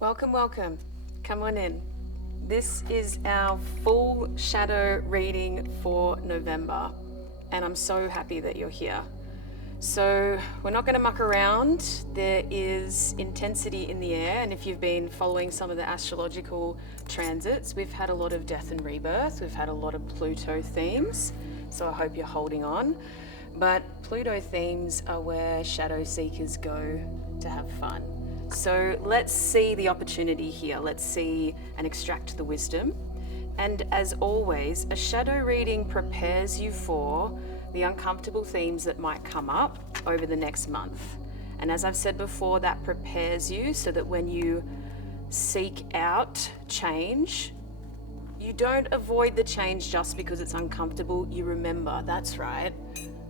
Welcome, welcome. Come on in. This is our full shadow reading for November, and I'm so happy that you're here. So we're not going to muck around. There is intensity in the air, and if you've been following some of the astrological transits, we've had a lot of death and rebirth. We've had a lot of Pluto themes, so I hope you're holding on. But Pluto themes are where shadow seekers go to have fun. So let's see the opportunity here. Let's see and extract the wisdom. And as always, a shadow reading prepares you for the uncomfortable themes that might come up over the next month. And as I've said before, that prepares you so that when you seek out change, you don't avoid the change just because it's uncomfortable. You remember, that's right.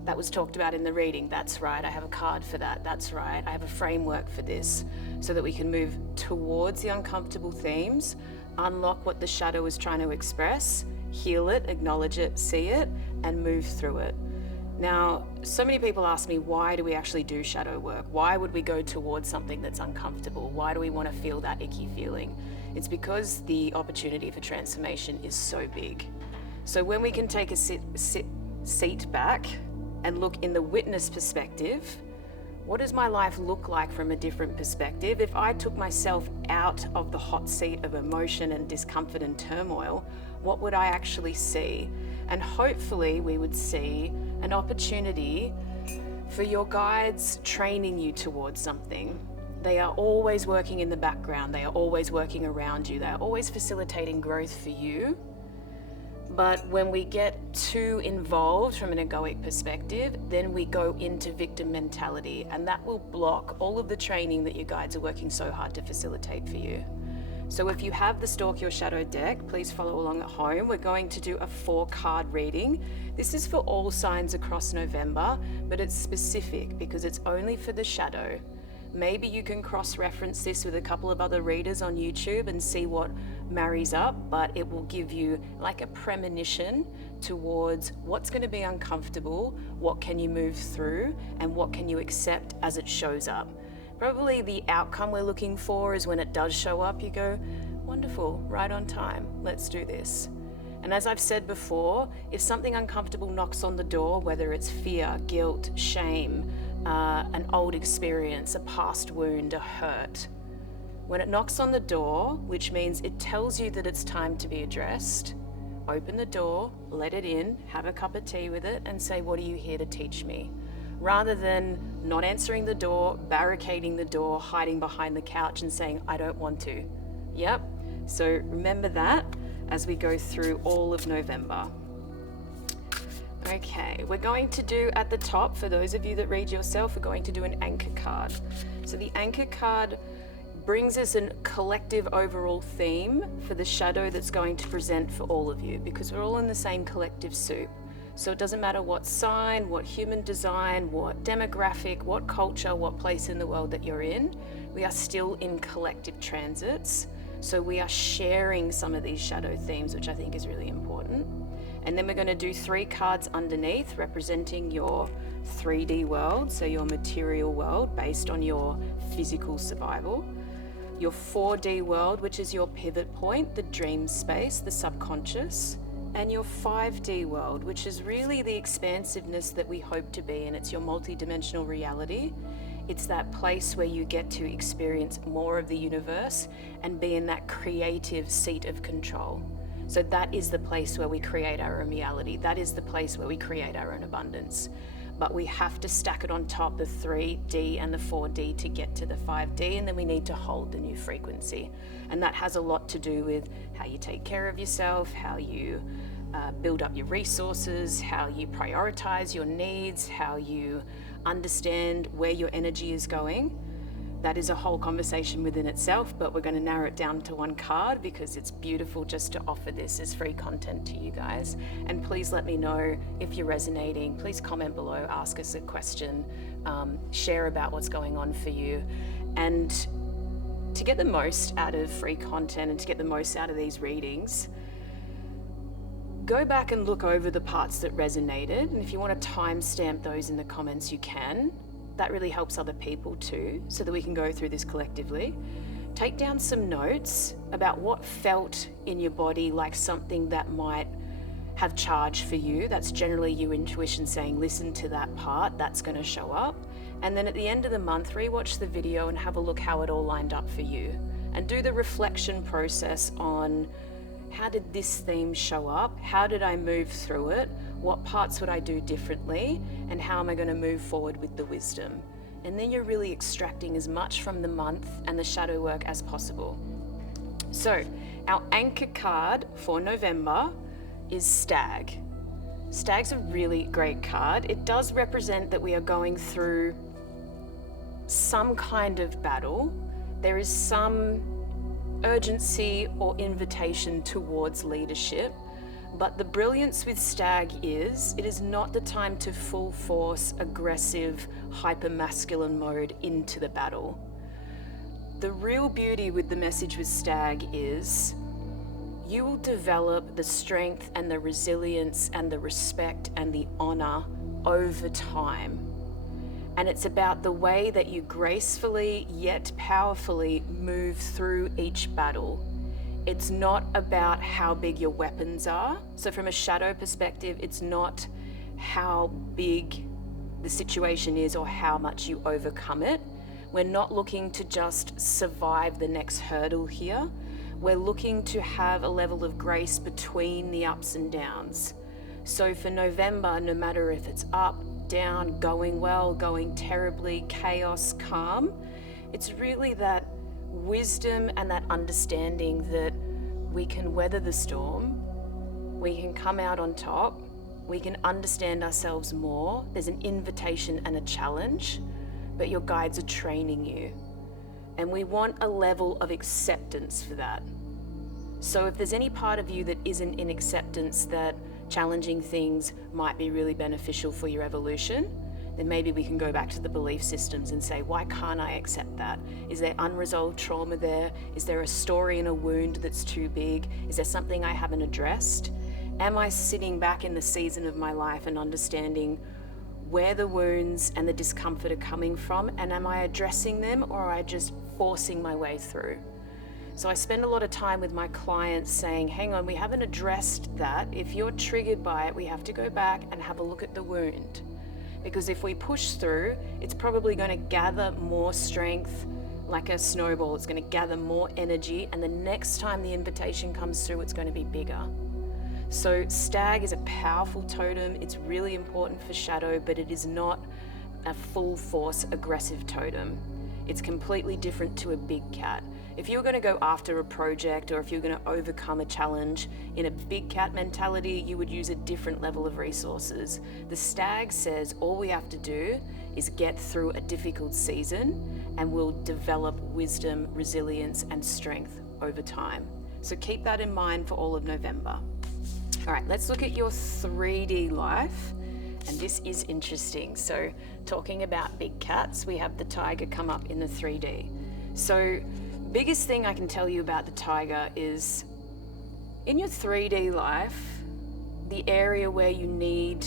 That was talked about in the reading. That's right. I have a card for that. That's right. I have a framework for this so that we can move towards the uncomfortable themes, unlock what the shadow is trying to express, heal it, acknowledge it, see it, and move through it. Now, so many people ask me, why do we actually do shadow work? Why would we go towards something that's uncomfortable? Why do we want to feel that icky feeling? It's because the opportunity for transformation is so big. So when we can take a seat back and look in the witness perspective, what does my life look like from a different perspective? If I took myself out of the hot seat of emotion and discomfort and turmoil, what would I actually see? And hopefully we would see an opportunity for your guides training you towards something. They are always working in the background. They are always working around you. They are always facilitating growth for you. But when we get too involved from an egoic perspective, then we go into victim mentality, and that will block all of the training that your guides are working so hard to facilitate for you. So if you have the Stalk Your Shadow deck, please follow along at home. We're going to do a 4-card reading. This is for all signs across November, but it's specific because it's only for the shadow. Maybe you can cross-reference this with a couple of other readers on YouTube and see what marries up, but it will give you like a premonition towards what's going to be uncomfortable, what can you move through, and what can you accept as it shows up. Probably the outcome we're looking for is when it does show up, you go, wonderful, right on time, let's do this. And as I've said before, if something uncomfortable knocks on the door, whether it's fear, guilt, shame, an old experience, a past wound, a hurt, when it knocks on the door, which means it tells you that it's time to be addressed, open the door, let it in, have a cup of tea with it, and say, what are you here to teach me? Rather than not answering the door, barricading the door, hiding behind the couch and saying, I don't want to. Yep, so remember that as we go through all of November. Okay, we're going to do at the top, for those of you that read yourself, we're going to do an anchor card. So the anchor card brings us a collective overall theme for the shadow that's going to present for all of you, because we're all in the same collective soup. So it doesn't matter what sign, what human design, what demographic, what culture, what place in the world that you're in, we are still in collective transits. So we are sharing some of these shadow themes, which I think is really important. And then we're going to do 3 cards underneath representing your 3D world, so your material world based on your physical survival. Your 4D world, which is your pivot point, the dream space, the subconscious. And your 5D world, which is really the expansiveness that we hope to be, and it's your multidimensional reality. It's that place where you get to experience more of the universe and be in that creative seat of control. So that is the place where we create our own reality. That is the place where we create our own abundance. But we have to stack it on top, the 3D and the 4D, to get to the 5D, and then we need to hold the new frequency. And that has a lot to do with how you take care of yourself, how you build up your resources, how you prioritize your needs, how you understand where your energy is going. That is a whole conversation within itself, but we're going to narrow it down to 1 card because it's beautiful just to offer this as free content to you guys. And please let me know if you're resonating. Please comment below, ask us a question, share about what's going on for you. And to get the most out of free content and to get the most out of these readings, go back and look over the parts that resonated. And if you want to timestamp those in the comments, you can. That really helps other people too, so that we can go through this collectively. take down some notes about what felt in your body like something that might have charge for you. That's generally your intuition saying, listen to that part, that's going to show up. And then at the end of the month, rewatch the video and have a look how it all lined up for you. And do the reflection process on, how did this theme show up? How did I move through it? What parts would I do differently? And how am I going to move forward with the wisdom? And then you're really extracting as much from the month and the shadow work as possible. So our anchor card for November is Stag. Stag's a really great card. It does represent that we are going through some kind of battle. There is some urgency or invitation towards leadership. But the brilliance with Stag is, it is not the time to full force, aggressive, hyper-masculine mode into the battle. The real beauty with the message with Stag is, you will develop the strength and the resilience and the respect and the honor over time. And it's about the way that you gracefully yet powerfully move through each battle. It's not about how big your weapons are. So from a shadow perspective, it's not how big the situation is or how much you overcome it. We're not looking to just survive the next hurdle here. We're looking to have a level of grace between the ups and downs. So for November, no matter if it's up, down, going well, going terribly, chaos, calm, it's really that wisdom and that understanding that we can weather the storm, we can come out on top, we can understand ourselves more. There's an invitation and a challenge, but your guides are training you. And we want a level of acceptance for that. So if there's any part of you that isn't in acceptance that challenging things might be really beneficial for your evolution, then maybe we can go back to the belief systems and say, why can't I accept that? Is there unresolved trauma there? Is there a story and a wound that's too big? Is there something I haven't addressed? Am I sitting back in the season of my life and understanding where the wounds and the discomfort are coming from? And am I addressing them, or am I just forcing my way through? So I spend a lot of time with my clients saying, hang on, we haven't addressed that. If you're triggered by it, we have to go back and have a look at the wound. Because if we push through, it's probably going to gather more strength like a snowball. It's going to gather more energy, and the next time the invitation comes through, it's going to be bigger. So Stag is a powerful totem. It's really important for shadow, but it is not a full force aggressive totem. It's completely different to a big cat. If you're going to go after a project, or if you're going to overcome a challenge in a big cat mentality, you would use a different level of resources. The Stag says all we have to do is get through a difficult season, and we'll develop wisdom, resilience, and strength over time. So keep that in mind for all of November. All right, let's look at your 3D life. And this is interesting. So talking about big cats, we have the tiger come up in the 3D. So biggest thing I can tell you about the tiger is, in your 3D life, the area where you need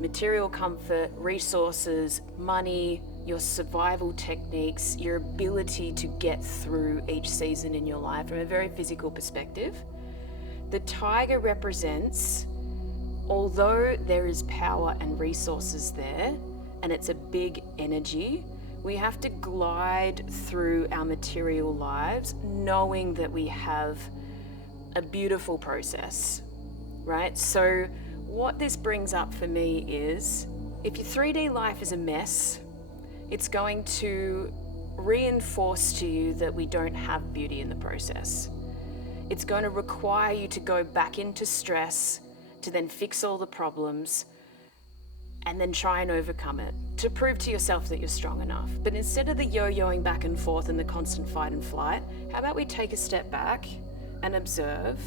material comfort, resources, money, your survival techniques, your ability to get through each season in your life from a very physical perspective, the tiger represents, although there is power and resources there, and it's a big energy, we have to glide through our material lives knowing that we have a beautiful process, right? So what this brings up for me is, if your 3D life is a mess, it's going to reinforce to you that we don't have beauty in the process. It's going to require you to go back into stress to then fix all the problems and then try and overcome it to prove to yourself that you're strong enough. But instead of the yo-yoing back and forth and the constant fight and flight, how about we take a step back and observe,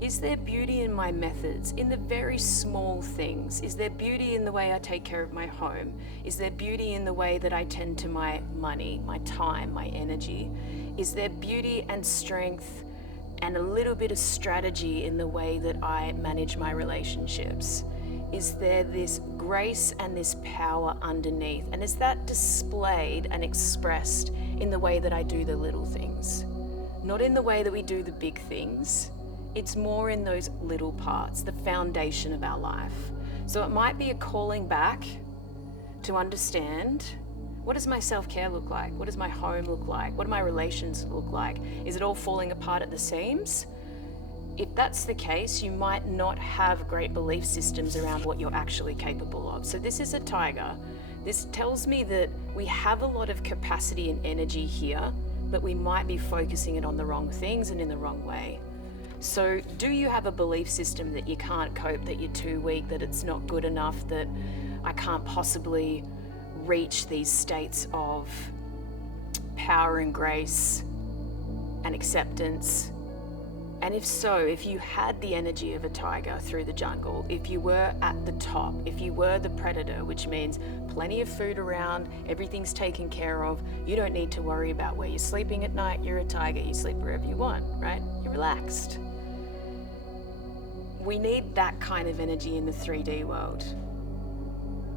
is there beauty in my methods, in the very small things? Is there beauty in the way I take care of my home? Is there beauty in the way that I tend to my money, my time, my energy? Is there beauty and strength and a little bit of strategy in the way that I manage my relationships? is there this grace and this power underneath? And is that displayed and expressed in the way that I do the little things? Not in the way that we do the big things. It's more in those little parts, the foundation of our life. So it might be a calling back to understand, what does my self-care look like? What does my home look like? What do my relations look like? Is it all falling apart at the seams? If that's the case, you might not have great belief systems around what you're actually capable of. So this is a tiger. This tells me that we have a lot of capacity and energy here, but we might be focusing it on the wrong things and in the wrong way. So do you have a belief system that you can't cope, that you're too weak, that it's not good enough, that I can't possibly reach these states of power and grace and acceptance? And if so, if you had the energy of a tiger through the jungle, if you were at the top, if you were the predator, which means plenty of food around, everything's taken care of, you don't need to worry about where you're sleeping at night, you're a tiger, you sleep wherever you want, right? You're relaxed. We need that kind of energy in the 3D world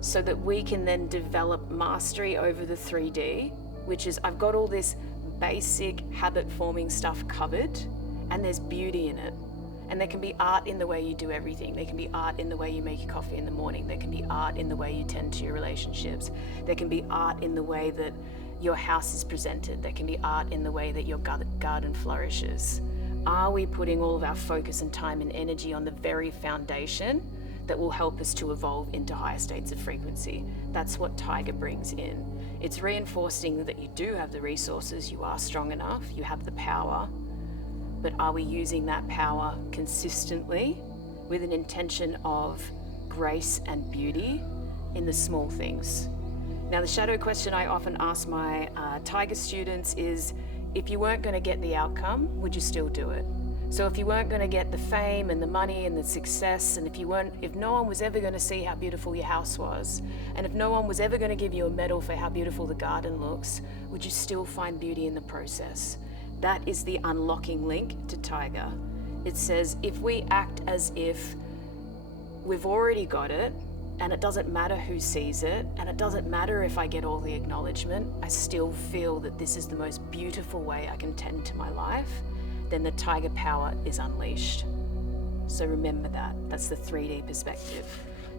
so that we can then develop mastery over the 3D, which is I've got all this basic habit forming stuff covered, and there's beauty in it. And there can be art in the way you do everything. There can be art in the way you make your coffee in the morning. There can be art in the way you tend to your relationships. There can be art in the way that your house is presented. There can be art in the way that your garden flourishes. Are we putting all of our focus and time and energy on the very foundation that will help us to evolve into higher states of frequency? That's what Tiger brings in. It's reinforcing that you do have the resources, you are strong enough, you have the power, but are we using that power consistently with an intention of grace and beauty in the small things? Now, the shadow question I often ask my Tiger students is, if you weren't going to get the outcome, would you still do it? So if you weren't going to get the fame and the money and the success, and if no one was ever going to see how beautiful your house was, and if no one was ever going to give you a medal for how beautiful the garden looks, would you still find beauty in the process? That is the unlocking link to Tiger. It says, if we act as if we've already got it, and it doesn't matter who sees it, and it doesn't matter if I get all the acknowledgement, I still feel that this is the most beautiful way I can tend to my life, then the Tiger power is unleashed. So remember that. That's the 3D perspective.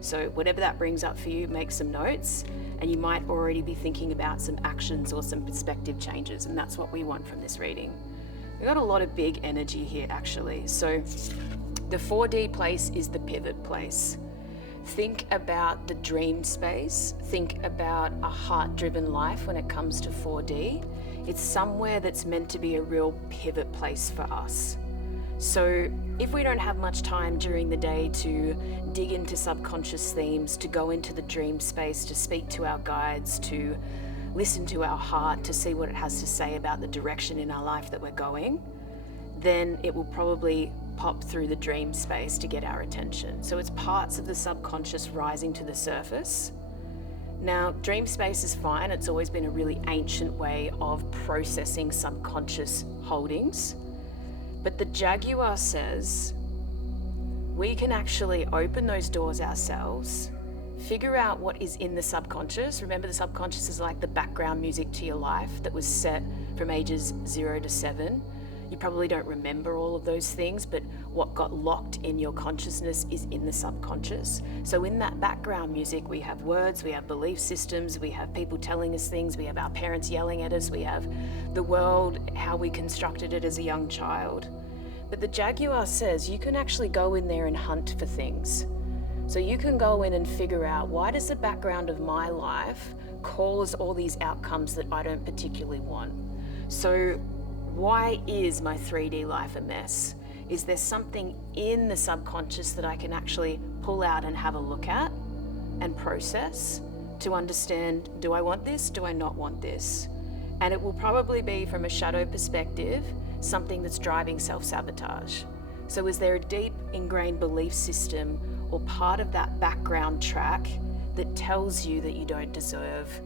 So whatever that brings up for you, make some notes, and you might already be thinking about some actions or some perspective changes, and that's what we want from this reading. We've got a lot of big energy here, actually. So the 4D place is the pivot place. Think about the dream space. Think about a heart-driven life when it comes to 4D. It's somewhere that's meant to be a real pivot place for us. So if we don't have much time during the day to dig into subconscious themes, to go into the dream space, to speak to our guides, to listen to our heart, to see what it has to say about the direction in our life that we're going, then it will probably pop through the dream space to get our attention. So it's parts of the subconscious rising to the surface. Now, dream space is fine. It's always been a really ancient way of processing subconscious holdings. But the Jaguar says we can actually open those doors ourselves, figure out what is in the subconscious. Remember, the subconscious is like the background music to your life that was set from ages 0 to 7. You probably don't remember all of those things, but what got locked in your consciousness is in the subconscious. So in that background music, we have words, we have belief systems, we have people telling us things, we have our parents yelling at us, we have the world, how we constructed it as a young child. But the Jaguar says you can actually go in there and hunt for things. So you can go in and figure out, why does the background of my life cause all these outcomes that I don't particularly want? So why is my 3D life a mess? Is there something in the subconscious that I can actually pull out and have a look at and process to understand, do I want this? Do I not want this? And it will probably be, from a shadow perspective, something that's driving self-sabotage. So is there a deep ingrained belief system or part of that background track that tells you that you don't deserve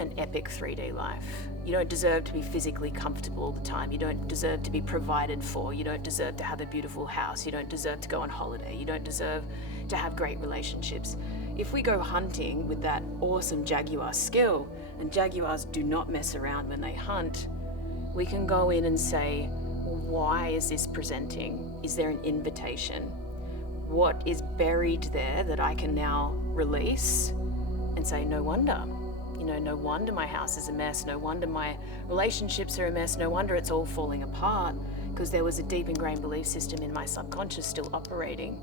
an epic 3D life. You don't deserve to be physically comfortable all the time. You don't deserve to be provided for. You don't deserve to have a beautiful house. You don't deserve to go on holiday. You don't deserve to have great relationships. If we go hunting with that awesome jaguar skill, and jaguars do not mess around when they hunt, we can go in and say, well, why is this presenting? Is there an invitation? What is buried there that I can now release and say, no wonder. No wonder my house is a mess. No wonder my relationships are a mess. No wonder it's all falling apart, because there was a deep ingrained belief system in my subconscious still operating.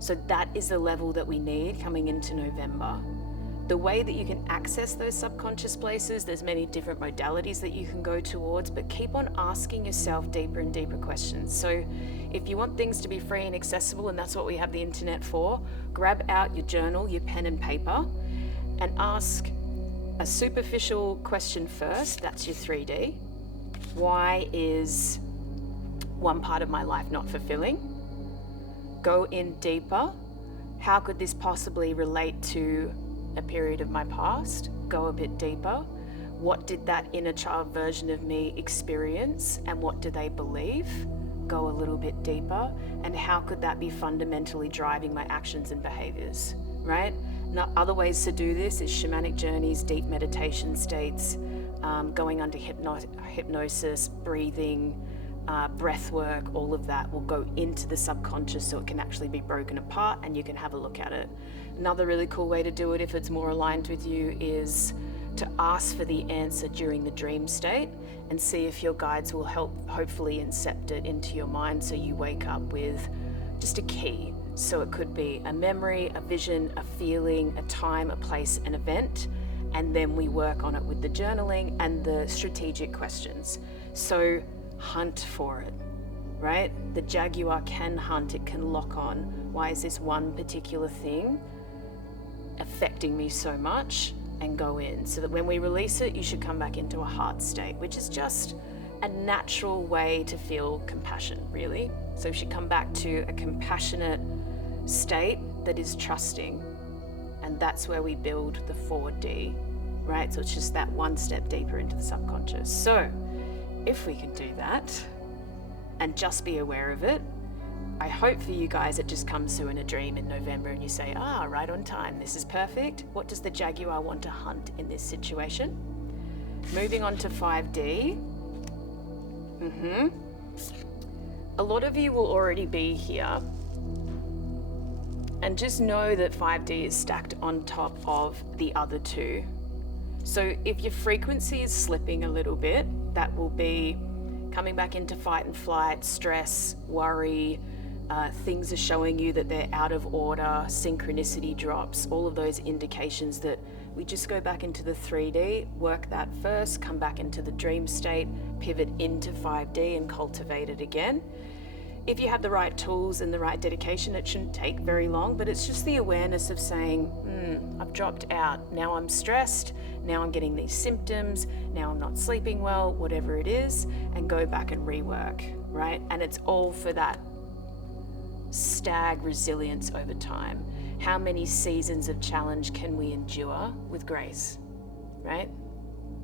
So that is the level that we need coming into November. The way that you can access those subconscious places, there's many different modalities that you can go towards, but keep on asking yourself deeper and deeper questions. So if you want things to be free and accessible, and that's what we have the internet for, grab out your journal, your pen and paper, and ask a superficial question first. That's your 3D. Why is one part of my life not fulfilling? Go in deeper. How could this possibly relate to a period of my past? Go a bit deeper. What did that inner child version of me experience, and what do they believe? Go a little bit deeper. And how could that be fundamentally driving my actions and behaviors, right? Other ways to do this is shamanic journeys, deep meditation states, going under hypnosis, breathing, breath work. All of that will go into the subconscious so it can actually be broken apart and you can have a look at it. Another really cool way to do it, if it's more aligned with you, is to ask for the answer during the dream state and see if your guides will help hopefully incept it into your mind so you wake up with just a key. So it could be a memory, a vision, a feeling, a time, a place, an event, and then we work on it with the journaling and the strategic questions. So hunt for it, right? The jaguar can hunt, it can lock on. Why is this one particular thing affecting me so much? And go in, so that when we release it, you should come back into a heart state, which is just a natural way to feel compassion, really. So you should come back to a compassionate state that is trusting, and that's where we build the 4D, right? So it's just that one step deeper into the subconscious. So if we can do that and just be aware of it, I hope for you guys it just comes through in a dream in November and you say, right on time, this is perfect. What does the jaguar want to hunt in this situation? Moving on to 5D. A lot of you will already be here, and just know that 5D is stacked on top of the other two. So if your frequency is slipping a little bit, that will be coming back into fight and flight, stress, worry, things are showing you that they're out of order, synchronicity drops, all of those indications that we just go back into the 3D, work that first, come back into the dream state, pivot into 5D and cultivate it again. If you have the right tools and the right dedication, it shouldn't take very long, but it's just the awareness of saying, I've dropped out. Now I'm stressed. Now I'm getting these symptoms. Now I'm not sleeping well, whatever it is, and go back and rework, right? And it's all for that stag resilience over time. How many seasons of challenge can we endure with grace, right?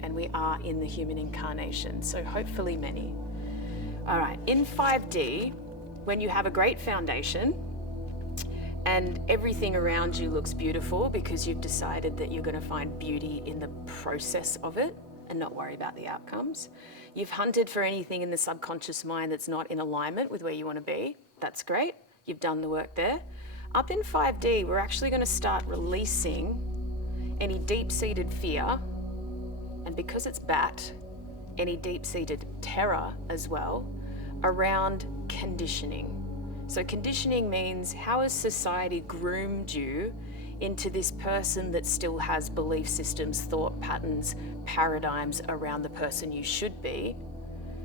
And we are in the human incarnation, so hopefully many. All right, in 5D, when you have a great foundation and everything around you looks beautiful because you've decided that you're going to find beauty in the process of it and not worry about the outcomes. You've hunted for anything in the subconscious mind that's not in alignment with where you want to be. That's great. You've done the work there. Up in 5D, we're actually going to start releasing any deep-seated fear, and because it's bat, any deep-seated terror as well, around conditioning. So conditioning means, how has society groomed you into this person that still has belief systems, thought patterns, paradigms around the person you should be,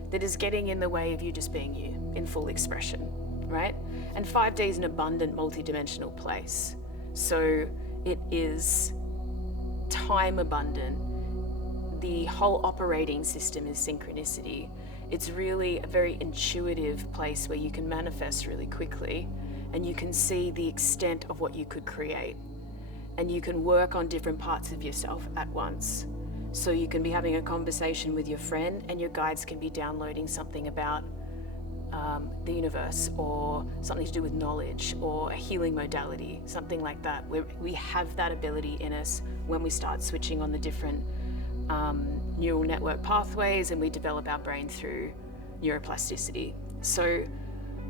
that is getting in the way of you just being you in full expression, right? And 5D is an abundant, multidimensional place. So it is time abundant. The whole operating system is synchronicity. It's really a very intuitive place where you can manifest really quickly and you can see the extent of what you could create. And you can work on different parts of yourself at once. So you can be having a conversation with your friend and your guides can be downloading something about the universe, or something to do with knowledge, or a healing modality, something like that, where we have that ability in us when we start switching on the different neural network pathways and we develop our brain through neuroplasticity. So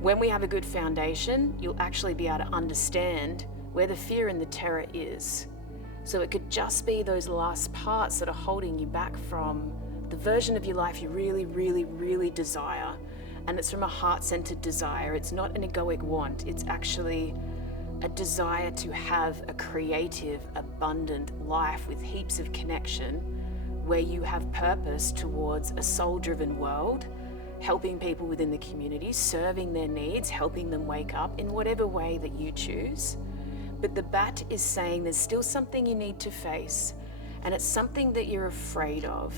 when we have a good foundation, you'll actually be able to understand where the fear and the terror is. So it could just be those last parts that are holding you back from the version of your life you really, really, really desire. And it's from a heart-centered desire. It's not an egoic want. It's actually a desire to have a creative, abundant life with heaps of connection, where you have purpose towards a soul-driven world, helping people within the community, serving their needs, helping them wake up in whatever way that you choose. But the bat is saying there's still something you need to face, and it's something that you're afraid of.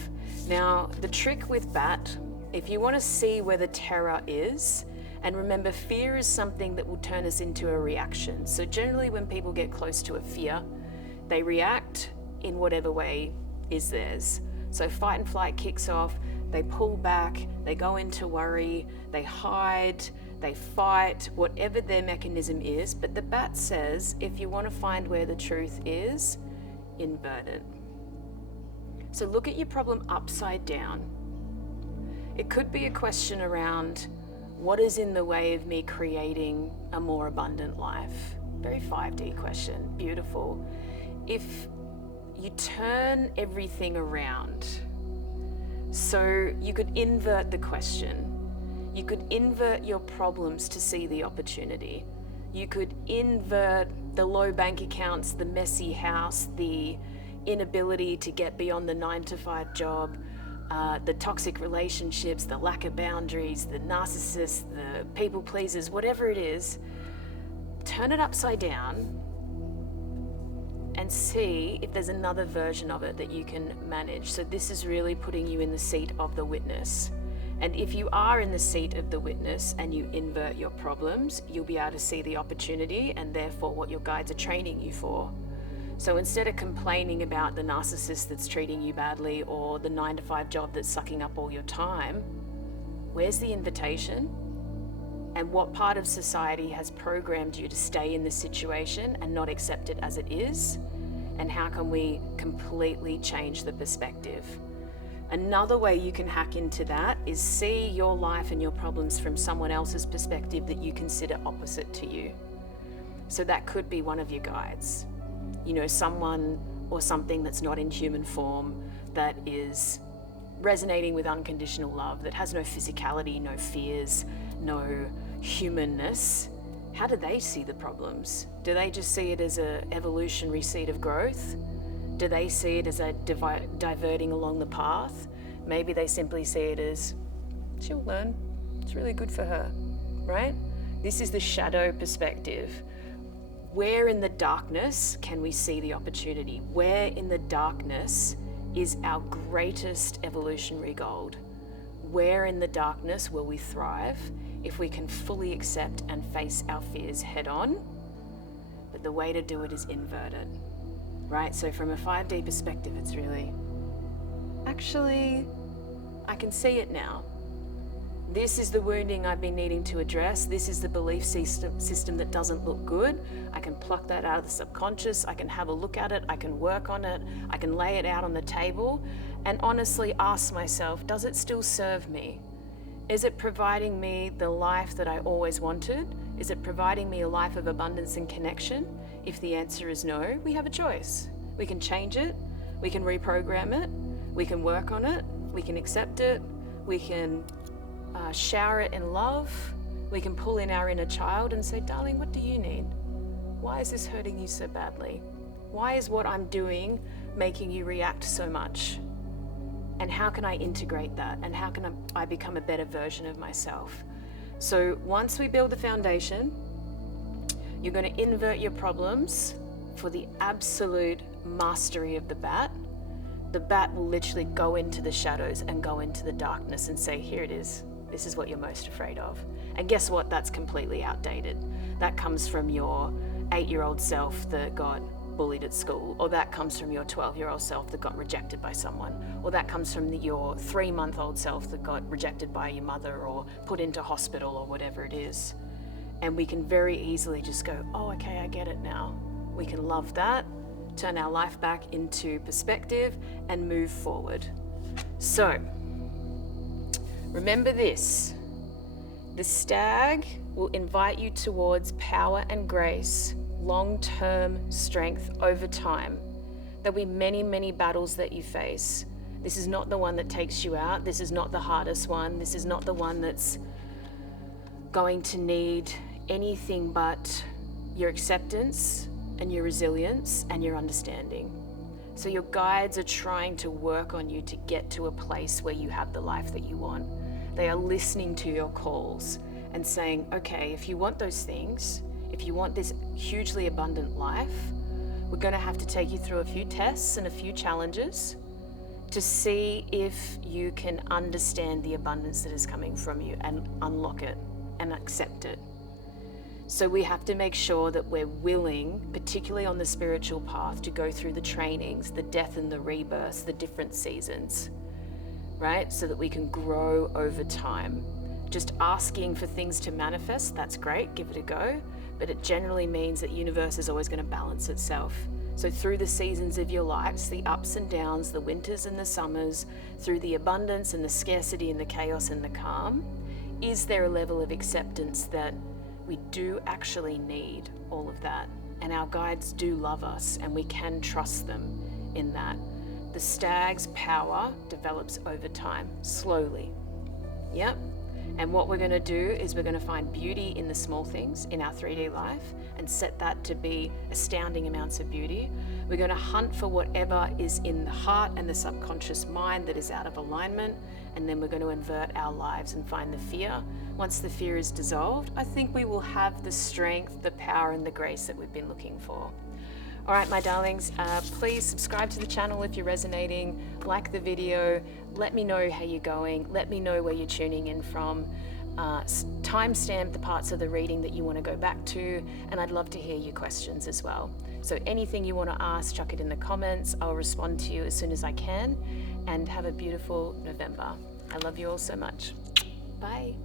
Now, the trick with bat, if you want to see where the terror is, and remember, fear is something that will turn us into a reaction. So generally when people get close to a fear, they react in whatever way is theirs. So fight and flight kicks off, they pull back, they go into worry, they hide, they fight, whatever their mechanism is. But the bat says, if you want to find where the truth is, invert it. So look at your problem upside down. It could be a question around, what is in the way of me creating a more abundant life? Very 5D question, beautiful. If you turn everything around, so you could invert the question. You could invert your problems to see the opportunity. You could invert the low bank accounts, the messy house, the inability to get beyond the 9-to-5 job, the toxic relationships, the lack of boundaries, the narcissists, the people pleasers, whatever it is. Turn it upside down and see if there's another version of it that you can manage. So this is really putting you in the seat of the witness. And if you are in the seat of the witness and you invert your problems, you'll be able to see the opportunity and therefore what your guides are training you for. So instead of complaining about the narcissist that's treating you badly or the 9-to-5 job that's sucking up all your time, where's the invitation? And what part of society has programmed you to stay in this situation and not accept it as it is? And how can we completely change the perspective? Another way you can hack into that is see your life and your problems from someone else's perspective that you consider opposite to you. So that could be one of your guides. You know, someone or something that's not in human form, that is resonating with unconditional love, that has no physicality, no fears, no humanness. How do they see the problems? Do they just see it as an evolutionary seed of growth? Do they see it as a diverting along the path? Maybe they simply see it as, she'll learn, it's really good for her, right? This is the shadow perspective. Where in the darkness can we see the opportunity? Where in the darkness is our greatest evolutionary gold? Where in the darkness will we thrive if we can fully accept and face our fears head on? But the way to do it is inverted, right? So from a 5D perspective, it's really, actually, I can see it now. This is the wounding I've been needing to address. This is the belief system that doesn't look good. I can pluck that out of the subconscious. I can have a look at it. I can work on it. I can lay it out on the table and honestly ask myself, does it still serve me? Is it providing me the life that I always wanted? Is it providing me a life of abundance and connection? If the answer is no, we have a choice. We can change it. We can reprogram it. We can work on it. We can accept it. We can shower it in love. We can pull in our inner child and say, darling, what do you need? Why is this hurting you so badly? Why is what I'm doing making you react so much? And how can I integrate that? And how can I become a better version of myself? So once we build the foundation, you're going to invert your problems for the absolute mastery of the bat. The bat will literally go into the shadows and go into the darkness and say, here it is. This is what you're most afraid of. And guess what? That's completely outdated. That comes from your 8-year-old self that got bullied at school, or that comes from your 12-year-old self that got rejected by someone, or that comes from your 3-month-old self that got rejected by your mother or put into hospital or whatever it is. And we can very easily just go, oh, okay, I get it now. We can love that, turn our life back into perspective and move forward. So, remember this. The stag will invite you towards power and grace, long-term strength over time. There'll be many, many battles that you face. This is not the one that takes you out. This is not the hardest one. This is not the one that's going to need anything but your acceptance and your resilience and your understanding. So your guides are trying to work on you to get to a place where you have the life that you want. They are listening to your calls and saying, okay, if you want those things, if you want this hugely abundant life, we're going to have to take you through a few tests and a few challenges to see if you can understand the abundance that is coming from you and unlock it and accept it. So we have to make sure that we're willing, particularly on the spiritual path, to go through the trainings, the death and the rebirths, the different seasons, right? So that we can grow over time. Just asking for things to manifest, that's great, give it a go, but it generally means that the universe is always going to balance itself. So through the seasons of your lives, the ups and downs, the winters and the summers, through the abundance and the scarcity and the chaos and the calm, is there a level of acceptance that we do actually need all of that? And our guides do love us and we can trust them in that. The stag's power develops over time, slowly. Yep. And what we're going to do is we're going to find beauty in the small things in our 3D life and set that to be astounding amounts of beauty. We're going to hunt for whatever is in the heart and the subconscious mind that is out of alignment, and then we're going to invert our lives and find the fear. Once the fear is dissolved, I think we will have the strength, the power, and the grace that we've been looking for. All right, my darlings, please subscribe to the channel if you're resonating, like the video, let me know how you're going, let me know where you're tuning in from, timestamp the parts of the reading that you want to go back to, and I'd love to hear your questions as well. So anything you want to ask, chuck it in the comments. I'll respond to you as soon as I can, and have a beautiful November. I love you all so much. Bye.